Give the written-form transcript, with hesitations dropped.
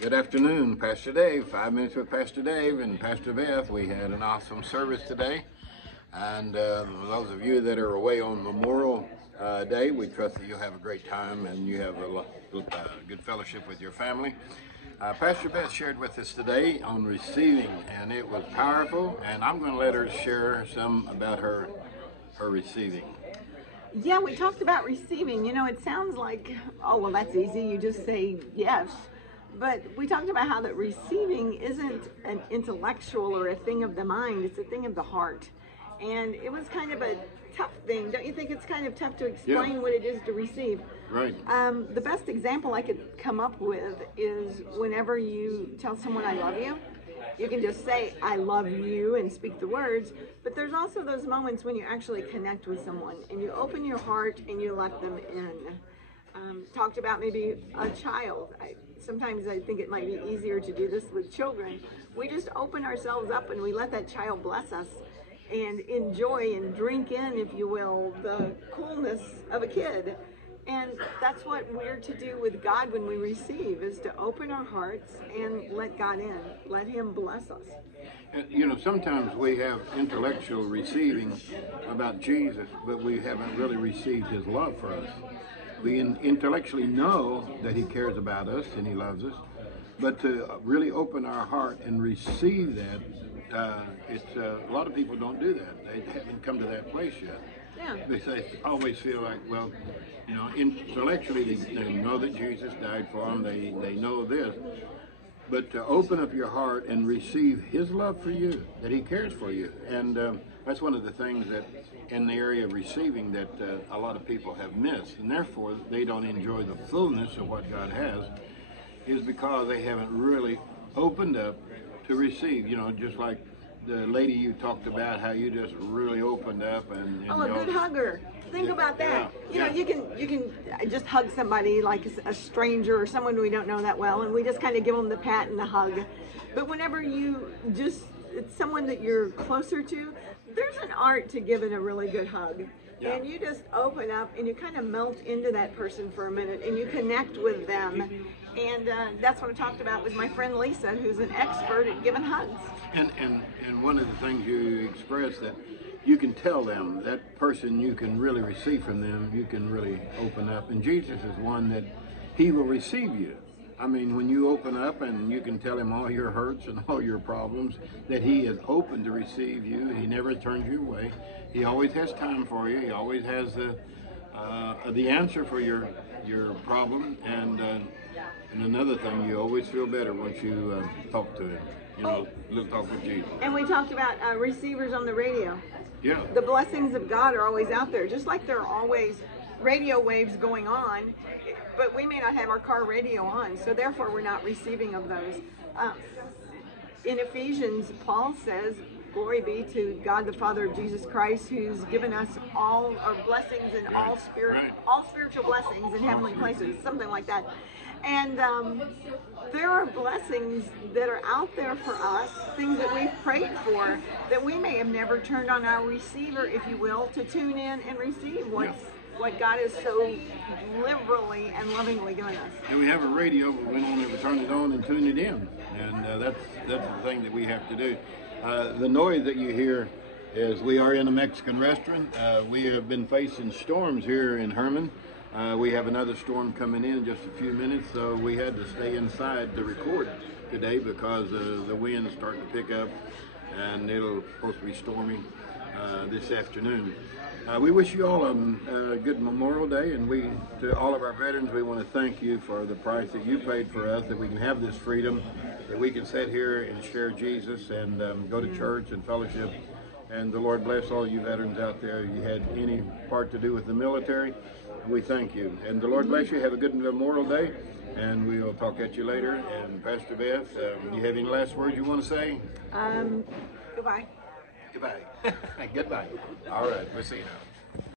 Good afternoon, Pastor Dave. 5 minutes with Pastor Dave and Pastor Beth. We had an awesome service today. And those of you that are away on Memorial Day, we trust that you'll have a great time and you have a good fellowship with your family. Pastor Beth shared with us today on receiving, and it was powerful. And I'm going to let her share some about her receiving. Yeah, we talked about receiving. You know, it sounds like, oh, well, that's easy. You just say yes. But we talked about how that receiving isn't an intellectual or a thing of the mind. It's a thing of the heart. And it was kind of a tough thing. Don't you think it's kind of tough to explain what it is to receive? Right. The best example I could come up with is whenever you tell someone I love you. You can just say, I love you, and speak the words, but there's also those moments when you actually connect with someone and you open your heart and you let them in. Talked about maybe a child. Sometimes I think it might be easier to do this with children. We just open ourselves up and we let that child bless us and enjoy and drink in, if you will, the coolness of a kid. And that's what we're to do with God when we receive, is to open our hearts and let God in, let Him bless us. You know, sometimes we have intellectual receiving about Jesus, but we haven't really received His love for us. We intellectually know that He cares about us and He loves us, but to really open our heart and receive that, a lot of people don't do that. They haven't come to that place yet. Yeah. They always feel like, well, you know, intellectually they know that Jesus died for them. They know this. But to open up your heart and receive His love for you, that He cares for you. And that's one of the things that in the area of receiving that a lot of people have missed. And therefore, they don't enjoy the fullness of what God has, is because they haven't really opened up to receive. You know, just like the lady you talked about, how you just really opened up and a good hugger. Think about that. You know, you can just hug somebody like a stranger or someone we don't know that well, and we just kind of give them the pat and the hug. But whenever it's someone that you're closer to, there's an art to giving a really good hug. Yeah. And you just open up and you kind of melt into that person for a minute and you connect with them. And that's what I talked about with my friend Lisa, who's an expert at giving hugs. And one of the things you express that you can tell them, that person you can really receive from them, you can really open up. And Jesus is one that He will receive you. I mean, when you open up and you can tell Him all your hurts and all your problems, that He is open to receive you. He never turns you away. He always has time for you. He always has the answer for your problem. And another thing, you always feel better once you talk to Him. You know, talk with Jesus. And we talked about receivers on the radio. Yeah. The blessings of God are always out there, just like there are always radio waves going on, but we may not have our car radio on, so therefore we're not receiving of those. In Ephesians, Paul says, glory be to God the Father of Jesus Christ, who's given us all our blessings and all spiritual blessings in heavenly places, something like that. And there are blessings that are out there for us, things that we've prayed for, that we may have never turned on our receiver, if you will, to tune in and receive what God is so liberally and lovingly given us. And we have a radio, but we don't ever turn it on and tune it in. And that's the thing that we have to do. The noise that you hear is we are in a Mexican restaurant. We have been facing storms here in Herman. We have another storm coming in just a few minutes, so we had to stay inside to record today because the wind is starting to pick up, and it'll supposed to be stormy this afternoon. We wish you all a good Memorial Day, and to all of our veterans, we want to thank you for the price that you paid for us, that we can have this freedom, that we can sit here and share Jesus and go to church and fellowship. And the Lord bless all you veterans out there. You had any part to do with the military, we thank you. And the Lord bless you. Have a good Memorial Day, and we'll talk at you later. And Pastor Beth, you have any last words you want to say? Goodbye. Goodbye. Goodbye. All right. We'll see you now.